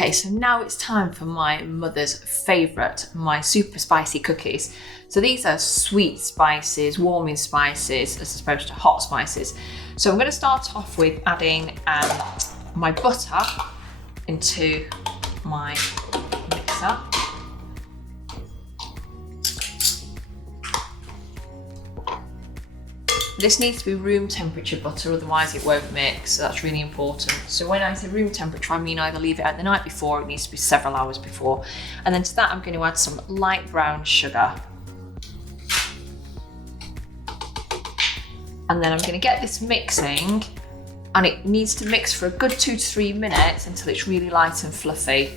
Okay, so now it's time for my mother's favourite, my super spicy cookies. So these are sweet spices, warming spices, as opposed to hot spices. So I'm going to start off with adding my butter into my mixer. This needs to be room temperature butter, otherwise it won't mix, so that's really important. So when I say room temperature, I mean either leave it out the night before, or it needs to be several hours before. And then to that I'm going to add some light brown sugar. And then I'm going to get this mixing, and it needs to mix for a good 2 to 3 minutes until it's really light and fluffy.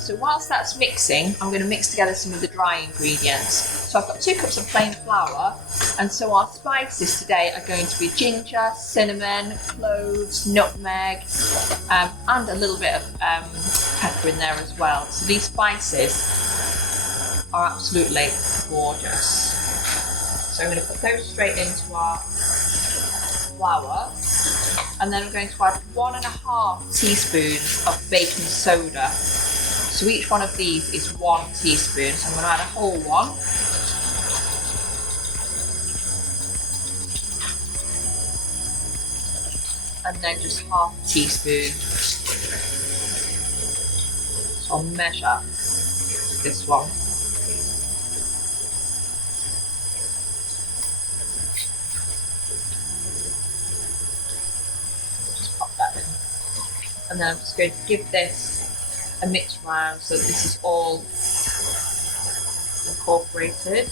So whilst that's mixing, I'm going to mix together some of the dry ingredients. So I've got 2 cups of plain flour, and so our spices today are going to be ginger, cinnamon, cloves, nutmeg, and a little bit of pepper in there as well. So these spices are absolutely gorgeous. So I'm going to put those straight into our flour, and then I'm going to add 1.5 teaspoons of baking soda. So each one of these is 1 teaspoon, so I'm going to add a whole one. And then just 1/2 teaspoon. So I'll measure this one. Just pop that in. And then I'm just going to give this a mix round so that this is all incorporated.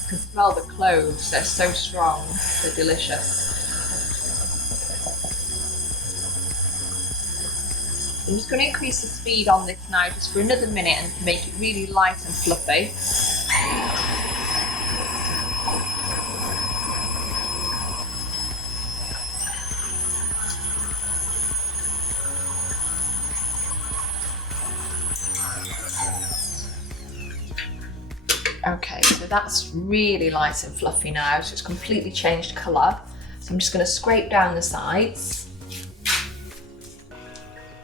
You can smell the cloves, they're so strong, they're delicious. I'm just going to increase the speed on this now just for another minute and make it really light and fluffy. Okay, so that's really light and fluffy now, so it's completely changed colour. So I'm just going to scrape down the sides,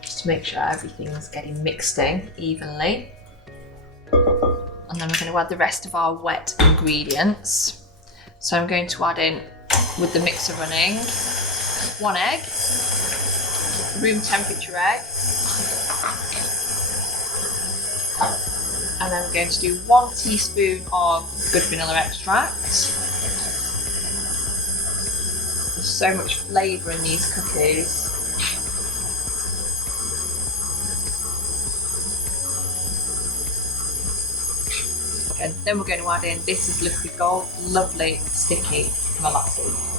just to make sure everything's getting mixed in evenly. And then we're going to add the rest of our wet ingredients. So I'm going to add in, with the mixer running, 1 egg, room temperature egg. And then we're going to do 1 teaspoon of good vanilla extract. There's so much flavour in these cookies. And then we're going to add in, this is liquid gold, lovely sticky molasses.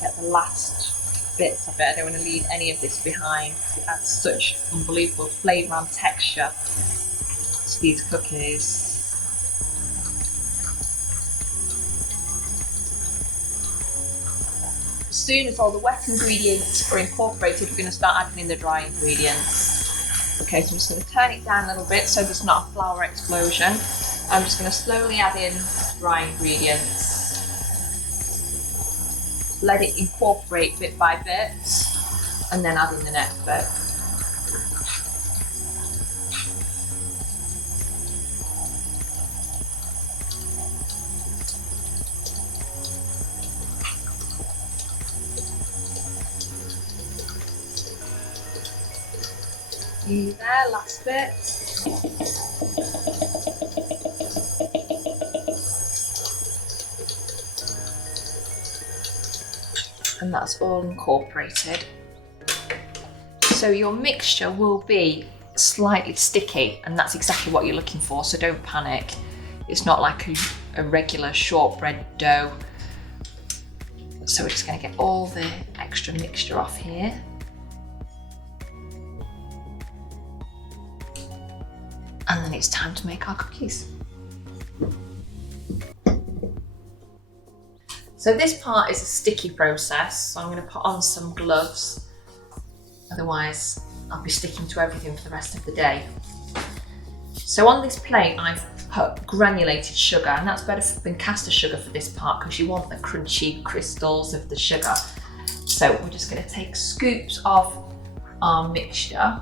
Get the last bits of it. I don't want to leave any of this behind because it adds such unbelievable flavour and texture to these cookies. As soon as all the wet ingredients are incorporated, we're going to start adding in the dry ingredients. Okay, so I'm just going to turn it down a little bit so there's not a flour explosion. I'm just going to slowly add in dry ingredients. Let it incorporate bit by bit, and then add in the next bit. There, last bit. And that's all incorporated. So your mixture will be slightly sticky, and that's exactly what you're looking for, so don't panic. It's not like a regular shortbread dough. So we're just going to get all the extra mixture off here. And then it's time to make our cookies. So this part is a sticky process, so I'm going to put on some gloves, otherwise I'll be sticking to everything for the rest of the day. So on this plate I've put granulated sugar, and that's better than caster sugar for this part because you want the crunchy crystals of the sugar. So we're just going to take scoops of our mixture.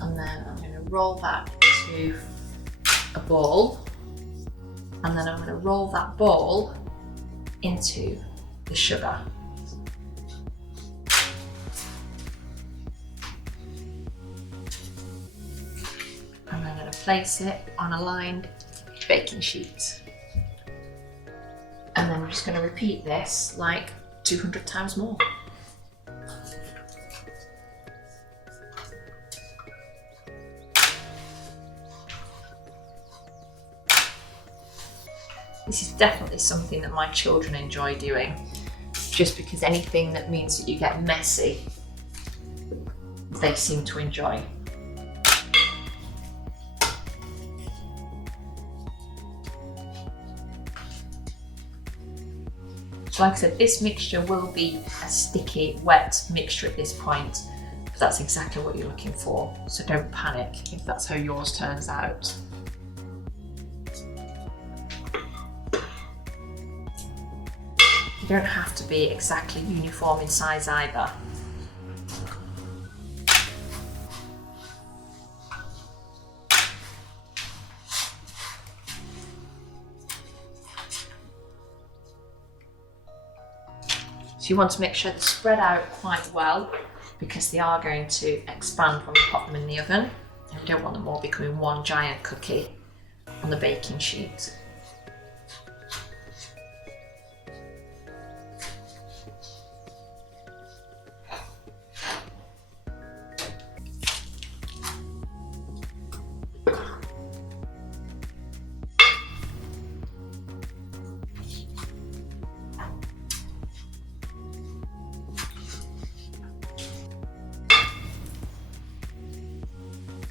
And then I'm going to roll that into a ball, and then I'm going to roll that ball into the sugar. And I'm going to place it on a lined baking sheet. And then I'm just going to repeat this like 200 times more. This is definitely something that my children enjoy doing, just because anything that means that you get messy, they seem to enjoy. So like I said, this mixture will be a sticky, wet mixture at this point, but that's exactly what you're looking for. So don't panic if that's how yours turns out. You don't have to be exactly uniform in size either. So you want to make sure they're spread out quite well, because they are going to expand when we pop them in the oven. And we don't want them all becoming one giant cookie on the baking sheet.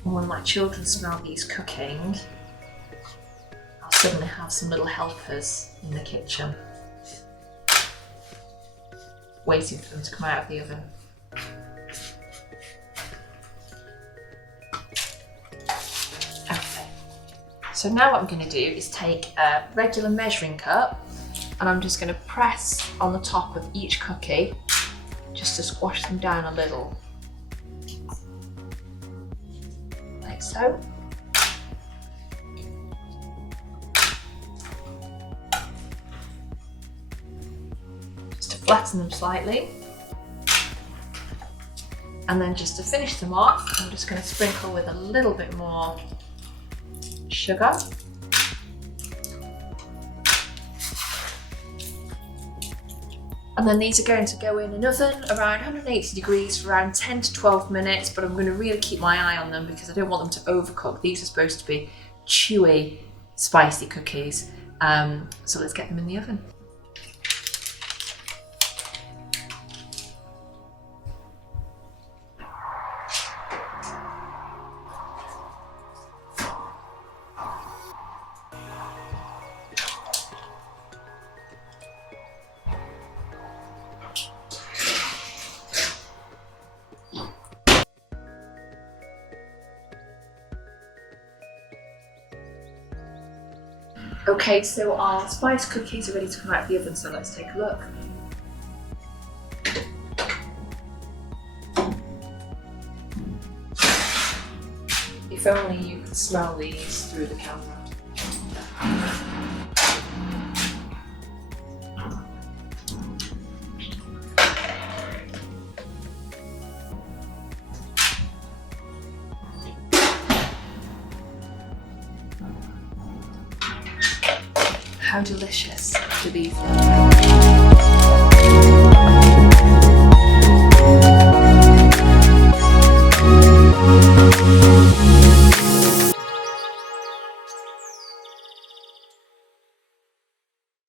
And when my children smell these cooking, I'll suddenly have some little helpers in the kitchen, waiting for them to come out of the oven. Okay, so now what I'm going to do is take a regular measuring cup, and I'm just going to press on the top of each cookie just to squash them down a little. So. Just to flatten them slightly. And then just to finish them off, I'm just going to sprinkle with a little bit more sugar. And then these are going to go in an oven around 180 degrees for around 10 to 12 minutes, but I'm going to really keep my eye on them because I don't want them to overcook. These are supposed to be chewy, spicy cookies. So let's get them in the oven. Okay, so our spice cookies are ready to come out of the oven, so let's take a look. If only you could smell these through the camera. How delicious do these look?